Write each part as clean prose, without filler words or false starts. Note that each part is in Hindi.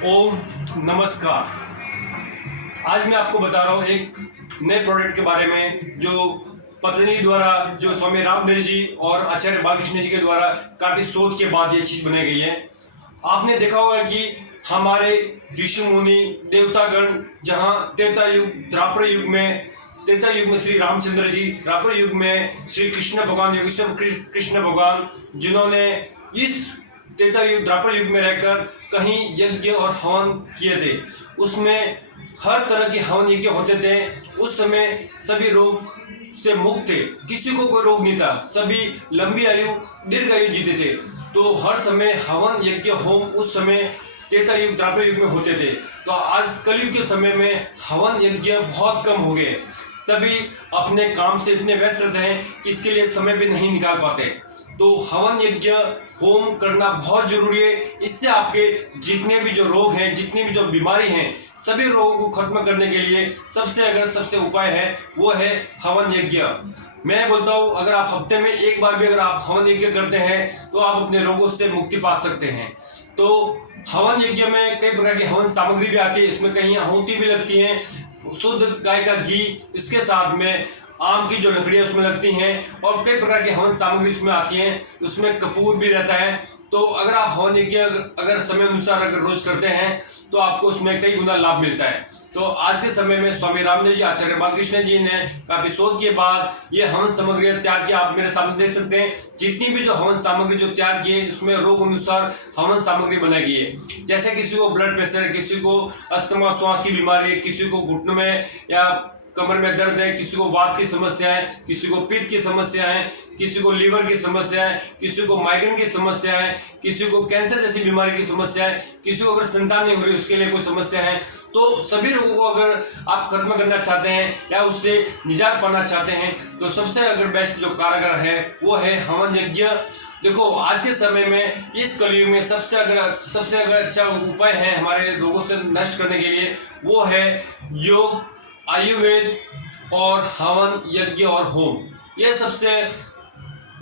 ओम नमस्कार। आज मैं आपको बता रहा हूँ एक नए प्रोडक्ट के बारे में जो पतंजलि द्वारा, जो स्वामी रामदेव जी और आचार्य बालकृष्ण जी के द्वारा काफ़ी शोध के बाद ये चीज़ बनाई गई है। आपने देखा होगा कि हमारे ऋषि मुनि देवतागण जहाँ त्रेता युग, द्वापर युग में श्री रामचंद्र जी, द्वापर युग में श्री कृष्ण भगवान, योगेश्वर कृष्ण भगवान, जिन्होंने इस त्रेता युग, द्वापर युग में रहकर कहीं यज्ञ और हवन किए थे। उसमें हर तरह के हवन यज्ञ होते थे। उस समय सभी रोग से मुक्त थे, किसी को कोई रोग नहीं था, सभी लंबी आयु, दीर्घ आयु जीते थे। तो हर समय हवन यज्ञ होम उस समय त्रेता युग, द्वापर युग में होते थे। तो आज कलयुग के समय में हवन यज्ञ बहुत कम हो गए। सभी अपने काम से इतने व्यस्त रहते हैं कि इसके लिए समय भी नहीं निकाल पाते। तो हवन यज्ञ होम करना बहुत जरूरी है। इससे आपके जितने भी जो रोग हैं, जितनी भी जो बीमारी हैं, सभी रोगों को खत्म करने के लिए सबसे उपाय है वो है हवन यज्ञ। मैं बोलता हूँ, अगर आप हफ्ते में एक बार भी अगर आप हवन यज्ञ करते हैं तो आप अपने रोगों से मुक्ति पा सकते हैं। तो हवन यज्ञ में कई प्रकार की हवन सामग्री भी आती है। इसमें कहीं आहुति भी लगती है, शुद्ध गाय का घी, इसके साथ में आम की जो लकड़ियाँ उसमें लगती हैं और कई प्रकार की हवन सामग्री उसमें आती हैं। उसमें कपूर भी रहता है। तो अगर आप हवन यज्ञ अगर समय अनुसार अगर रोज करते हैं तो आपको उसमें कई गुना लाभ मिलता है। तो आज के समय में स्वामी रामदेव जी, आचार्य बालकृष्ण जी ने काफी शोध के बाद ये हवन सामग्री तैयार किया। आप मेरे सामने देख सकते हैं, जितनी भी जो हवन सामग्री जो तैयार की है उसमें रोग अनुसार हवन सामग्री बनाई गई है। जैसे किसी को ब्लड प्रेशर है, किसी को अस्थमा श्वास की बीमारी है, किसी को घुटने में या कमर में दर्द है, किसी को वात की समस्या है, किसी को पित्त की समस्या है, किसी को लीवर की समस्या है, किसी को माइग्रेन की समस्या है, किसी को कैंसर जैसी बीमारी की समस्या है, किसी को अगर संतान नहीं हो रही उसके लिए कोई समस्या है। तो सभी रोगों को अगर आप खत्म करना चाहते हैं या उससे निजात पाना चाहते हैं तो सबसे अगर बेस्ट जो कारगर है वो है हवन यज्ञ। देखो, आज के समय में इस कलयुग में सबसे अगर अच्छा उपाय है हमारे रोगों से नष्ट करने के लिए वो है योग, आयुर्वेद और हवन यज्ञ और होम। ये सबसे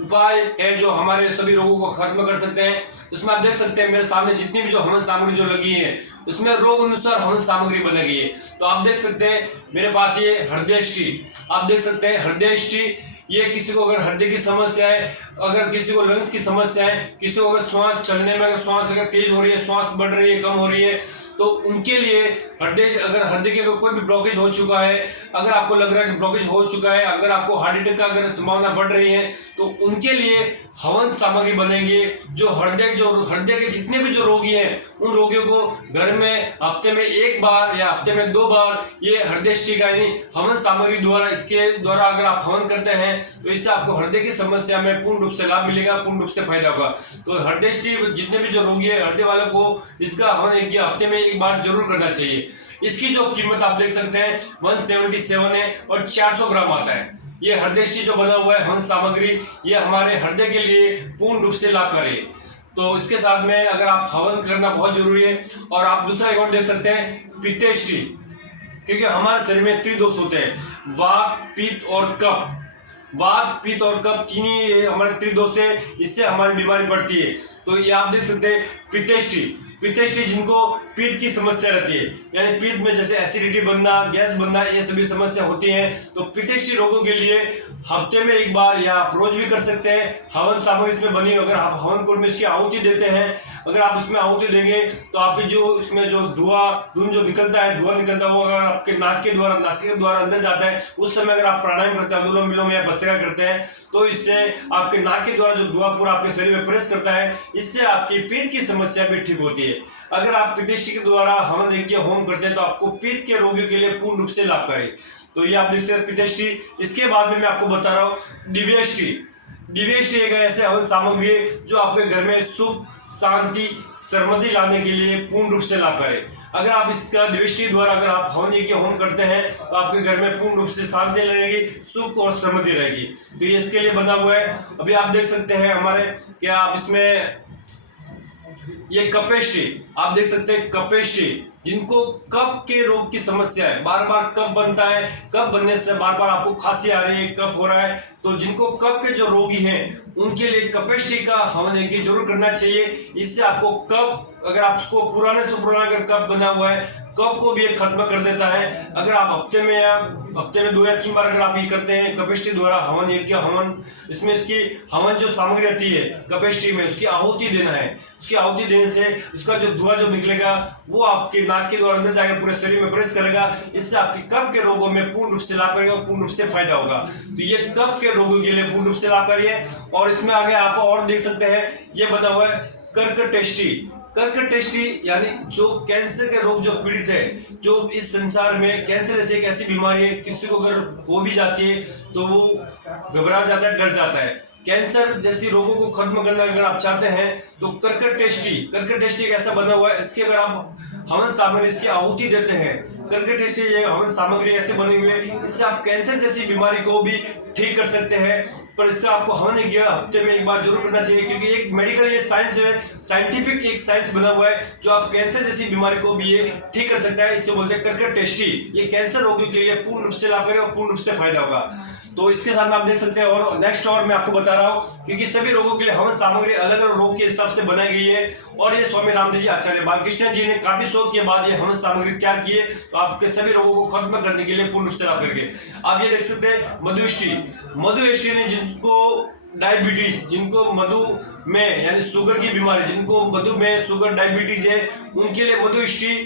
उपाय है जो हमारे सभी रोगों को खत्म कर सकते हैं। इसमें आप देख सकते हैं मेरे सामने जितनी भी जो हवन सामग्री जो लगी है उसमें रोग अनुसार हवन सामग्री बनी गई है। तो आप देख सकते हैं मेरे पास ये हृदयष्टि, आप देख सकते हैं हृदयष्टि, ये किसी को अगर हृदय की समस्या है, अगर किसी को लंग्स की समस्या है, किसी को अगर श्वास चलने में अगर श्वास अगर तेज हो रही है, श्वास बढ़ रही है, कम हो रही है, तो उनके लिए हृदय के कोई भी ब्लॉकेज हो चुका है, अगर आपको लग रहा है कि ब्लॉकेज हो चुका है, अगर आपको हार्ट अटैक का अगर संभावना बढ़ रही है तो उनके लिए हवन सामग्री बनेगी। जो हृदय के जितने भी जो रोगी हैं उन रोगियों को घर में हफ्ते में एक बार या हफ्ते में 2 बार ये हृदयष्टि का यानी हवन सामग्री द्वारा, इसके द्वारा अगर आप हवन करते हैं तो इससे आपको हृदय की समस्या में पूर्ण रूप से लाभ मिलेगा, पूर्ण रूप से फायदा होगा। तो हृदयष्टि जितने भी जो रोगी है, हृदय वालों को इसका हवन यज्ञ हफ्ते में एक बार जरूर करना चाहिए। इसकी जो कीमत आप देख सकते हैं 177 है और 400 ग्राम आता है। ये हृदयष्टि जो बना हुआ है हवन सामग्री, ये हमारे हृदय के लिए पूर्ण रूप से लाभ करे। तो इसके साथ में अगर आप हवन करना बहुत जरूरी है। और आप दूसरा एक और देख सकते हैं पित्तेष्टि, क्योंकि हमारे शरीर में त्रिदोष होते हैं, वात, पित्त और कफ। वात, पित्त और कफ तीन हमारे त्रिदोष है, इससे हमारी बीमारी बढ़ती है। तो ये आप देख सकते हैं पित्तेष्टि जिनको पित्त की समस्या रहती है, यानी पित्त में जैसे एसिडिटी बनना, गैस बनना, ये सभी समस्या होती हैं। तो पित्तेष्टि रोगों के लिए हफ्ते में एक बार या आप रोज भी कर सकते हैं। हवन सामग्री इसमें बनी, अगर आप हवन कुंड में इसकी आहुति देते हैं, अगर आप उसमें आहुति देंगे तो आपकी जो इसमें जो धुआं जो निकलता है, वो अगर आपके नाक के द्वारा, नासिका के द्वारा अंदर जाता है, उस समय अगर आप प्राणायाम करते हैं, अनुलोम विलोम या भस्त्रिका करते हैं, तो इससे आपके नाक के द्वारा जो धुआं पूरा आपके शरीर में प्रवेश करता है, इससे आपकी पित्त की समस्या भी ठीक होती है। अगर आप पित्तेष्टि के द्वारा हवन यज्ञ होम करते हैं तो आपको पित्त के रोगियों के लिए पूर्ण रूप से लाभकारी। तो ये आप देख सकते हैं पित्तेष्टि। इसके बाद में मैं आपको बता रहा हूँ दिव्यष्टि एक ऐसे हवन सामग्री है जो आपके घर में सुख, शांति, समृद्धि लाने के लिए पूर्ण रूप से लाभ करे। अगर आप इसका दिव्यष्टि द्वारा अगर आप हवन यज्ञ होम करते हैं तो आपके घर में पूर्ण रूप से शांति रहेगी, सुख और समृद्धि रहेगी। तो ये इसके लिए बना हुआ है। अभी आप देख सकते हैं हमारे, क्या आप इसमें ये कपेष्टि, आप देख सकते हैं कपेष्टि, जिनको कफ के रोग की समस्या है, बार बार कफ बनता है, कफ बनने से बार बार आपको खांसी आ रही है, कफ हो रहा है, तो जिनको कफ के जो रोगी हैं उनके लिए कपेष्टि का हवन यज्ञ जरूर करना चाहिए। इससे आपको कफ अगर आप उसको पुराने से पुराना अगर कप बना हुआ है, कप को भी ये खत्म कर देता है। अगर आप हफ्ते में 2 या 3 बार अगर आप ये करते हैं कपिष्टि द्वारा हवन यज्ञ हवन, इसमें इसकी हवन जो सामग्री रहती है कपिष्टि में, उसकी आहुति देना है। उसकी आहुति देने से उसका जो धुआं जो निकलेगा वो आपके नाक के द्वारा अंदर जाकर पूरे शरीर में प्रवेश करेगा। इससे आपके कफ के रोगों में पूर्ण रूप से लाभ करेगा और पूर्ण रूप से फायदा होगा। तो ये कफ के रोगों के लिए पूर्ण रूप से लाभकारी है। और इसमें आगे आप और देख सकते हैं, ये बना हुआ है कर्कटेष्टि। कर्कटेष्टि यानी जो कैंसर के रोग जो पीड़ित है, जो इस संसार में कैंसर जैसी एक ऐसी बीमारी है, किसी को अगर हो भी जाती है तो वो घबरा जाता है, डर जाता है। कैंसर जैसी रोगों को खत्म करना अगर आप चाहते हैं तो कर्कटेष्टि एक ऐसा बना हुआ है, इसके अगर आप हवन सामग्री इसकी आहुति देते हैं, कर्कटेष्टि ये हवन सामग्री ऐसे बनी हुई है, इससे आप कैंसर जैसी बीमारी को भी ठीक कर सकते हैं। पर इसका आपको हवन यज्ञ हफ्ते में एक बार जरूर करना चाहिए, क्योंकि एक मेडिकल ये साइंस है, साइंटिफिक एक साइंस बना हुआ है जो आप कैंसर जैसी बीमारी को भी ये ठीक कर सकता है। इसे बोलते हैं कर्कटेष्टि। ये कैंसर रोगियों के लिए पूर्ण रूप से लाभकारी और पूर्ण रूप से फायदा होगा। तो इसके साथ में आप देख सकते हैं। और नेक्स्ट और मैं आपको बता रहा हूँ, क्योंकि सभी रोगों के लिए हवन सामग्री अलग अलग रोग के हिसाब से बनाई गई है। और ये स्वामी रामदेव जी आचार्य बालकृष्ण जी ने काफी शोध के बाद ये हवन सामग्री तैयार की है, तो आपके सभी रोगों को खत्म करने के लिए पूर्ण रूप से लाभ करके आप ये देख सकते हैं। मधुएष्टि ने जिनको डायबिटीज, जिनको मधुमेह यानी शुगर की बीमारी, जिनको मधुमेह शुगर डायबिटीज है, उनके लिए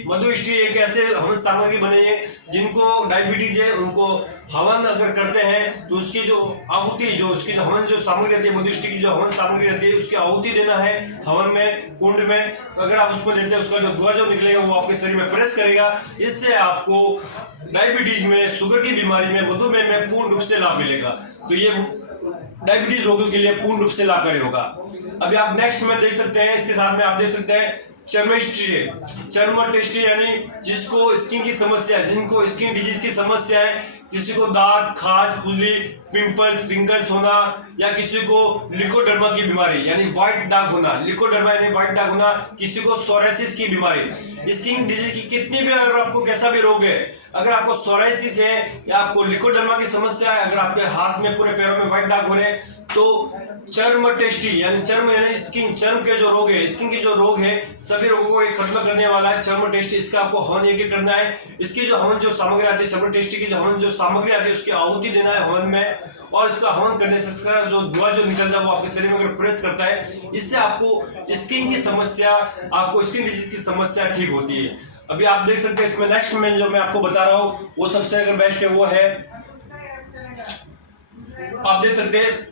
मधुएष्टि एक ऐसे हवन सामग्री बने हैं, जिनको डायबिटीज है उनको हवन अगर करते हैं तो उसकी जो आहुति जो उसकी जो हवन जो सामग्री रहती है, मधुएष्टि की जो हवन सामग्री रहती है उसकी आहुति देना है हवन में, कुंड में। तो अगर आप उसको देते हैं, उसका जो धुआं जो निकलेगा वो आपके शरीर में प्रवेश करेगा। इससे आपको डायबिटीज में, शुगर की बीमारी में, मधुमेह में पूर्ण रूप से लाभ मिलेगा। तो ये डायबिटीज रोगियों के लिए पूर्ण रूप से लाभकारी होगा। अभी आप नेक्स्ट में देख सकते हैं, इसके साथ में आप देख सकते हैं चर्मटेष्टि यानी जिसको स्किन की समस्या है, जिनको स्किन डिजीज की समस्या है, किसी को दांत, खाज, खुजली, पिंपल्स, रिंकल्स होना, या किसी को लिकोडर्मा की बीमारी यानी व्हाइट दाग होना, लिकोडर्मा यानी व्हाइट दाग होना, किसी को सोराइसिस की बीमारी, स्किन डिजीज की कितनी भी अगर आपको कैसा भी रोग है, अगर आपको सोराइसिस है या आपको लिकोडर्मा की समस्या है, अगर आपके हाथ में पूरे पैरों में व्हाइट दाग हो रहे हैं, तो चर्मटेष्टि यानी चर्म यानी स्किन, चर्म के जो रोग है, स्किन के जो रोग है, सभी रोगों को ये खत्म करने वाला है चर्मटेष्टि। इसका आपको हवन यज्ञ करना है। इसकी जो हवन जो सामग्री आती है, चर्मटेष्टि की जो हवन जो सामग्री आती है उसकी आहुति देना है हवन में। और इसका हवन करने से इसका जो धुआं जो निकलता है वो आपके शरीर में अगर प्रेस करता है, इससे आपको स्किन की समस्या, आपको स्किन डिजीज की समस्या ठीक होती है। अभी आप देख सकते हैं इसमें नेक्स्ट में जो मैं आपको बता रहा हूँ वो सबसे अगर बेस्ट है, वो है आप देख सकते हैं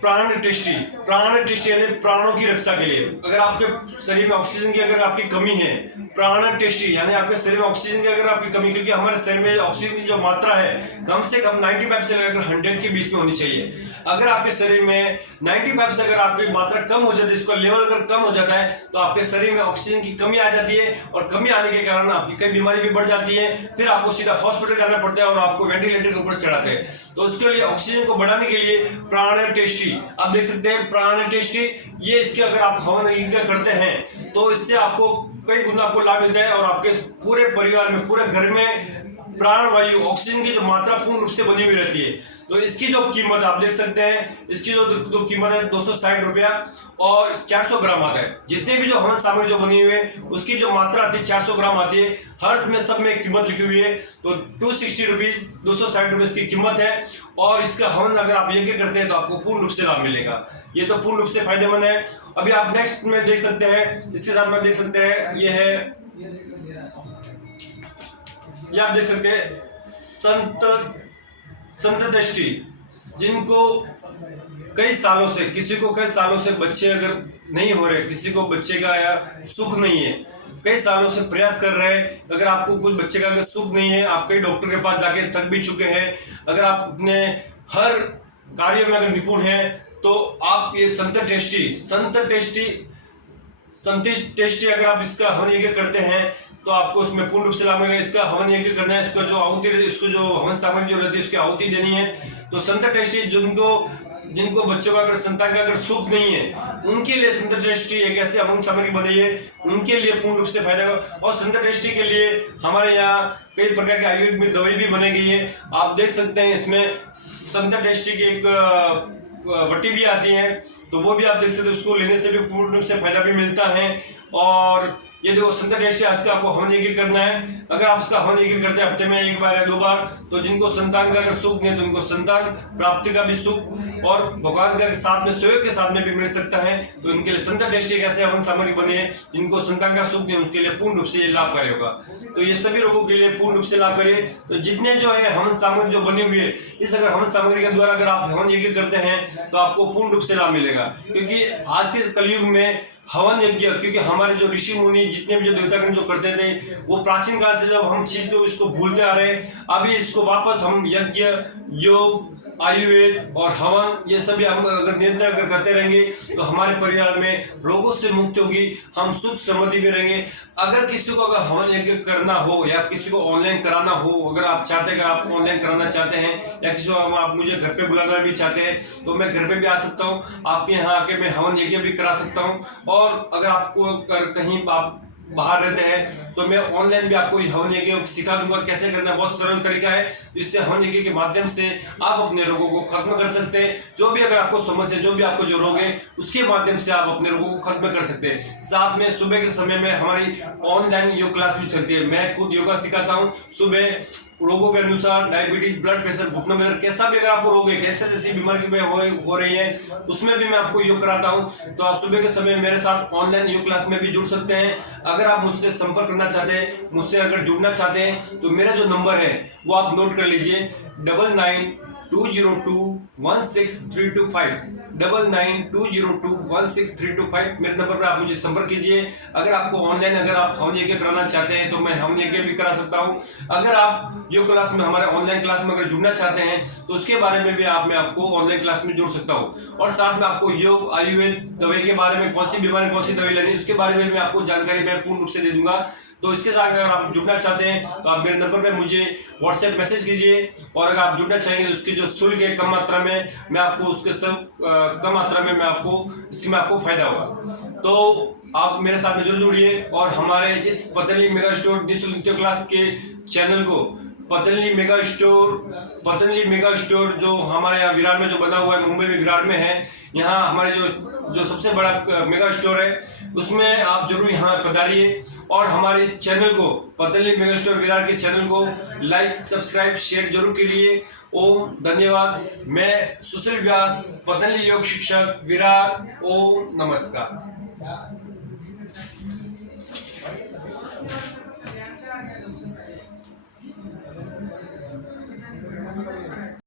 प्राणटेष्टि यानी प्राणों की रक्षा के लिए। अगर आपके शरीर में ऑक्सीजन की अगर आपकी कमी है, प्राणटेष्टि यानी आपके शरीर में ऑक्सीजन की अगर आपकी कमी, क्योंकि हमारे शरीर में ऑक्सीजन की जो मात्रा है कम से कम 95 से लेकर 100 के बीच में होनी चाहिए। अगर आपके शरीर में 95 से अगर आपकी मात्रा कम हो जाती है, इसका लेवल अगर कम हो जाता है, तो आपके शरीर में ऑक्सीजन की कमी आ जाती है, और कमी आने के कारण आपकी कई बीमारी भी बढ़ जाती है। फिर आपको सीधा हॉस्पिटल जाना पड़ता है और आपको वेंटिलेटर के ऊपर चढ़ाते हैं। तो उसके लिए ऑक्सीजन को बढ़ाने के लिए प्राणटेष्टि आप देख सकते हैं। प्राणटेष्टि ये इसके अगर आप हवन यज्ञ करते हैं तो इससे आपको कई गुना आपको लाभ मिलता है, और आपके पूरे परिवार में, पूरे घर में प्राण वायु, ऑक्सीजन की जो मात्रा पूर्ण रूप से बनी हुई रहती है। तो इसकी जो कीमत आप देख सकते हैं, इसकी जो कीमत है 260 रुपया और 400 ग्राम आता है। जितने भी जो हवन सामग्री जो बनी हुई है उसकी जो मात्रा आती है 400 ग्राम आती है। हर में सब में कीमत लिखी हुई है। तो 260 रुपीज, 260 रुपये की कीमत है। और इसका हवन अगर आप यज्ञ करते हैं तो आपको पूर्ण रूप से लाभ मिलेगा। ये तो पूर्ण रूप से फायदेमंद है। अभी आप नेक्स्ट में देख सकते हैं, इसके साथ में देख सकते हैं, ये है, ये आप देख सकते हैं संतटेष्टि, जिनको कई सालों से, किसी को कई सालों से बच्चे अगर नहीं हो रहे, किसी को बच्चे का या सुख नहीं है, कई सालों से प्रयास कर रहे हैं, अगर आपको कुछ बच्चे का अगर सुख नहीं है, आप कई डॉक्टर के पास जाके थक भी चुके हैं, अगर आप अपने हर कार्य में अगर निपुण हैं, तो आप ये संतटेष्टि अगर आप इसका हवन यज्ञ करते हैं तो आपको उसमें पूर्ण रूप से लाभ मिलेगा। इसका हवन यज्ञ करना है, इसका जो आहुति रहती है, इसको जो हवन सामग्री जो रहती है उसकी आहुति देनी है। तो संतटेष्टि जिनको बच्चों का अगर संतान का अगर सुख नहीं है, उनके लिए संतटेष्टि एक ऐसे हवन सामग्री बनाई है, उनके लिए पूर्ण रूप से फायदा होगा। और संतटेष्टि के लिए हमारे यहाँ कई प्रकार के आयुर्वेद में दवाई भी बनाई गई है। आप देख सकते हैं इसमें संतटेष्टि की एक वटी भी आती है, तो वो भी आप देख सकते हैं, उसको लेने से भी पूर्ण रूप से फायदा भी मिलता है। और ये देखो संता टेस्ट है, इसका आपको हवन यज्ञ करना है। अगर आप इसका हवन यज्ञ करते हैं हफ्ते में एक बार या 2 बार, तो जिनको संतान का अगर सुख नहीं है तो उनको संतान प्राप्ति का भी सुख और भगवान का साथ में सहयोग के साथ में भी मिल सकता है। तो इनके लिए संता टेस्ट एक ऐसे हवन सामग्री बने है जिनको संतान का सुख नहीं, उनके लिए पूर्ण रूप से ये लाभकारी होगा। तो ये सभी लोगों के लिए पूर्ण रूप से लाभकारी है। तो जितने जो है हवन सामग्री जो बनी हुई है, इस अगर हवन सामग्री के द्वारा अगर आप हवन यज्ञ करते हैं तो आपको पूर्ण रूप से लाभ मिलेगा। क्योंकि आज के कलयुग में हवन यज्ञ, क्योंकि हमारे जो ऋषि मुनि जितने भी जो देवतागण जो करते थे, वो प्राचीन काल से जब हम चीज को इसको भूलते आ रहे हैं, अभी इसको वापस हम यज्ञ, योग, आयुर्वेद और हवन ये सभी हम अगर निरंतर अगर करते रहेंगे तो हमारे परिवार में रोगों से मुक्ति होगी, हम सुख समृद्धि में रहेंगे। अगर किसी को अगर हवन यज्ञ करना हो या किसी को ऑनलाइन कराना हो, अगर आप चाहते हैं कि आप ऑनलाइन कराना चाहते हैं या किसी को आप मुझे घर पे बुलाना भी चाहते हैं, तो मैं घर पे भी आ सकता हूँ, आपके यहाँ आके मैं हवन यज्ञ भी करा सकता हूँ। और अगर आपको कहीं आप बाहर रहते हैं तो मैं ऑनलाइन भी आपको हवन यज्ञ सिखा दूंगा कैसे करना है। बहुत सरल तरीका है, इससे हवन यज्ञ के माध्यम से आप अपने रोगों को खत्म कर सकते हैं। जो भी अगर आपको समस्या, जो भी आपको जो रोग है, उसके माध्यम से आप अपने रोगों को खत्म कर सकते हैं। साथ में सुबह के समय में हमारी ऑनलाइन योग क्लास भी चलती है। मैं खुद योगा सिखाता हूँ सुबह, रोगों के अनुसार, डायबिटीज, ब्लड प्रेशर, घुटनों में कैसा भी अगर आपको रोग है, कैसे जैसी बीमारी में हो रही है, उसमें भी मैं आपको योग कराता हूं। तो आप सुबह के समय मेरे साथ ऑनलाइन योग क्लास में भी जुड़ सकते हैं। अगर आप मुझसे संपर्क करना चाहते हैं, मुझसे अगर जुड़ना चाहते हैं, तो मेरा जो नंबर है वो आप नोट कर लीजिए, 9920216325, 9920216325। मेरे नंबर पर आप मुझे संपर्क कीजिए। अगर आपको ऑनलाइन अगर आप हवन यज्ञ कराना चाहते हैं तो मैं हवन यज्ञ भी करा सकता हूं। अगर आप योग क्लास में, हमारे ऑनलाइन क्लास में अगर जुड़ना चाहते हैं तो उसके बारे में भी मैं आपको ऑनलाइन क्लास में जोड़ सकता हूं। और साथ में आपको योग, आयुर्वेद, दवाई के बारे में, कौन सी बीमारी कौन सी दवाई लेनी, उसके बारे में मैं आपको जानकारी मैं पूर्ण रूप से दे दूंगा। तो इसके साथ अगर आप जुड़ना चाहते हैं तो आप मेरे नंबर पे मुझे व्हाट्सएप मैसेज कीजिए। और अगर आप जुड़ना चाहेंगे तो उसकी जो शुल्क है कम मात्रा में, मैं आपको उसके सब कम मात्रा में मैं आपको इसमें आपको फायदा होगा। तो आप मेरे साथ में जरूर जुड़िए और हमारे इस पतंजलि मेगा स्टोर निःशुल्क नृत्य क्लास के चैनल को, पतंजलि मेगा स्टोर जो हमारे यहाँ विरार में जो बना हुआ है, मुंबई में विरार में है, यहाँ हमारे जो सबसे बड़ा मेगा स्टोर है, उसमें आप जरूर यहाँ पधारिए और हमारे इस चैनल को, पतंजलि मेगा स्टोर विरार के चैनल को लाइक, सब्सक्राइब, शेयर जरूर कीजिए। ओम धन्यवाद। मैं सुशील व्यास, पतंजलि योग शिक्षक, विरार। ओम नमस्कार।